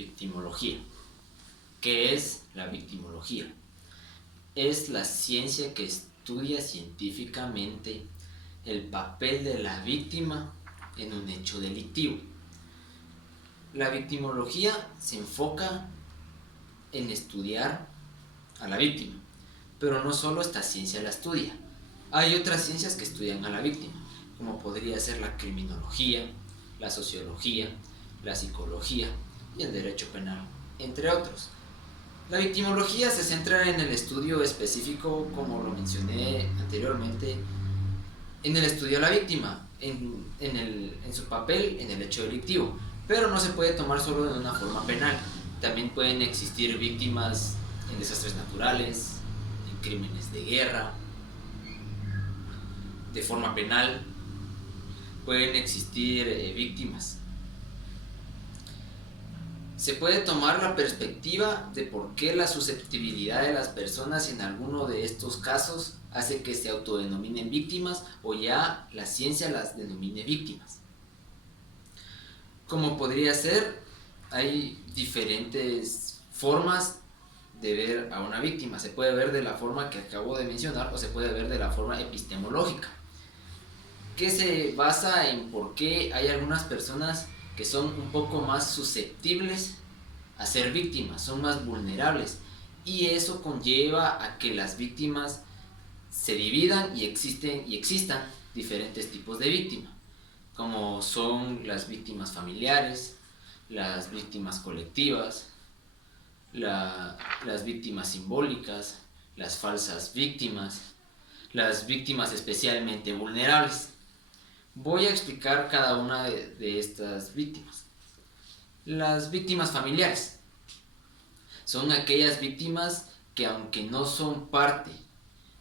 victimología. ¿Qué es la victimología? Es la ciencia que estudia científicamente el papel de la víctima en un hecho delictivo. La victimología se enfoca en estudiar a la víctima, pero no solo esta ciencia la estudia. Hay otras ciencias que estudian a la víctima, como podría ser la criminología, la sociología, la psicología y el derecho penal, entre otros. La victimología se centra en el estudio específico, como lo mencioné anteriormente, en el estudio a la víctima, en su papel en el hecho delictivo, pero no se puede tomar solo de una forma penal. También pueden existir víctimas en desastres naturales, en crímenes de guerra, de forma penal. Pueden existir víctimas. Se puede tomar la perspectiva de por qué la susceptibilidad de las personas en alguno de estos casos hace que se autodenominen víctimas o ya la ciencia las denomine víctimas. Como podría ser, hay diferentes formas de ver a una víctima. Se puede ver de la forma que acabo de mencionar o se puede ver de la forma epistemológica, que se basa en por qué hay algunas personas que son un poco más susceptibles a ser víctimas, son más vulnerables, y eso conlleva a que las víctimas se dividan y existan diferentes tipos de víctimas, como son las víctimas familiares, las víctimas colectivas, las víctimas simbólicas, las falsas víctimas, las víctimas especialmente vulnerables. Voy a explicar cada una de estas víctimas. Las víctimas familiares son aquellas víctimas que, aunque no son parte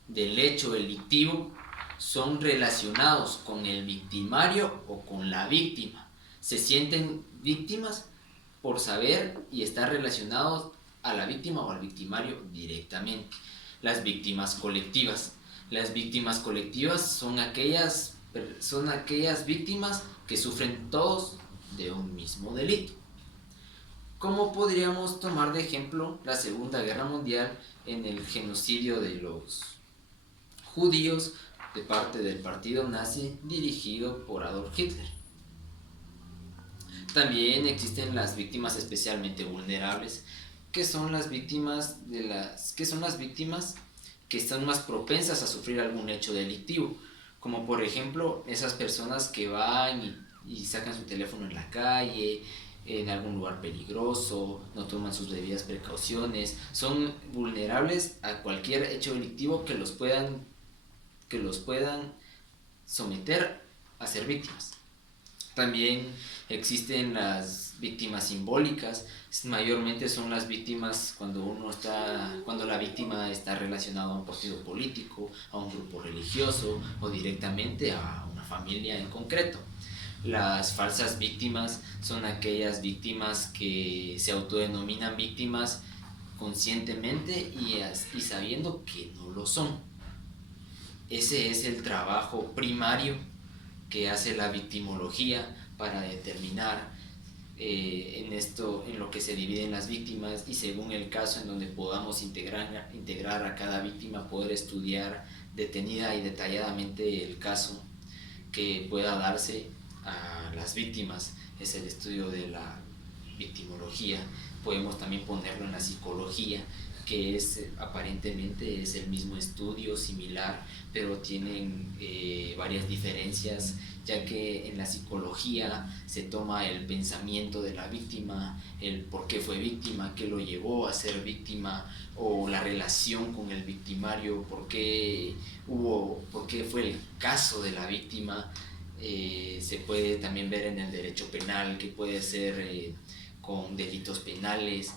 del hecho delictivo, son relacionados con el victimario o con la víctima. Se sienten víctimas por saber y estar relacionados a la víctima o al victimario directamente. Las víctimas colectivas. Las víctimas colectivas son aquellas víctimas que sufren todos de un mismo delito. ¿Cómo podríamos tomar de ejemplo la Segunda Guerra Mundial en el genocidio de los judíos de parte del partido nazi dirigido por Adolf Hitler? También existen las víctimas especialmente vulnerables, que son las víctimas que están más propensas a sufrir algún hecho delictivo, como por ejemplo esas personas que van y sacan su teléfono en la calle, en algún lugar peligroso, no toman sus debidas precauciones, son vulnerables a cualquier hecho delictivo que los puedan someter a ser víctimas. También existen las víctimas simbólicas. Mayormente son las víctimas cuando la víctima está relacionada a un partido político, a un grupo religioso o directamente a una familia en concreto. Las falsas víctimas son aquellas víctimas que se autodenominan víctimas conscientemente y sabiendo que no lo son. Ese es el trabajo primario que hace la victimología para determinar en lo que se dividen las víctimas, y según el caso en donde podamos integrar a cada víctima, poder estudiar detenida y detalladamente el caso que pueda darse a las víctimas. Es el estudio de la victimología. Podemos también ponerlo en la psicología, que aparentemente es el mismo estudio, similar, pero tienen varias diferencias, ya que en la psicología se toma el pensamiento de la víctima, el por qué fue víctima, qué lo llevó a ser víctima, o la relación con el victimario, por qué fue el caso de la víctima. Se puede también ver en el derecho penal, que puede ser con delitos penales,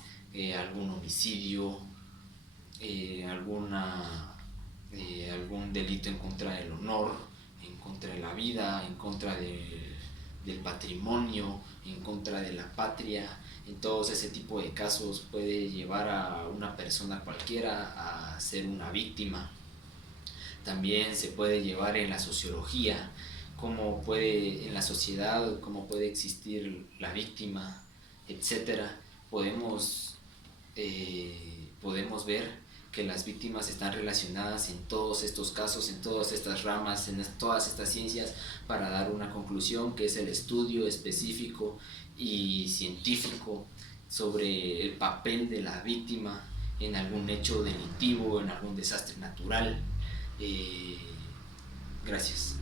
algún homicidio, algún delito en contra del honor, en contra de la vida, en contra del patrimonio, en contra de la patria. En todos ese tipo de casos puede llevar a una persona cualquiera a ser una víctima. También se puede llevar en la sociología, en la sociedad, cómo puede existir la víctima, etcétera. podemos, podemos ver que las víctimas están relacionadas en todos estos casos, en todas estas ramas, en todas estas ciencias, para dar una conclusión que es el estudio específico y científico sobre el papel de la víctima en algún hecho delictivo, en algún desastre natural. Gracias.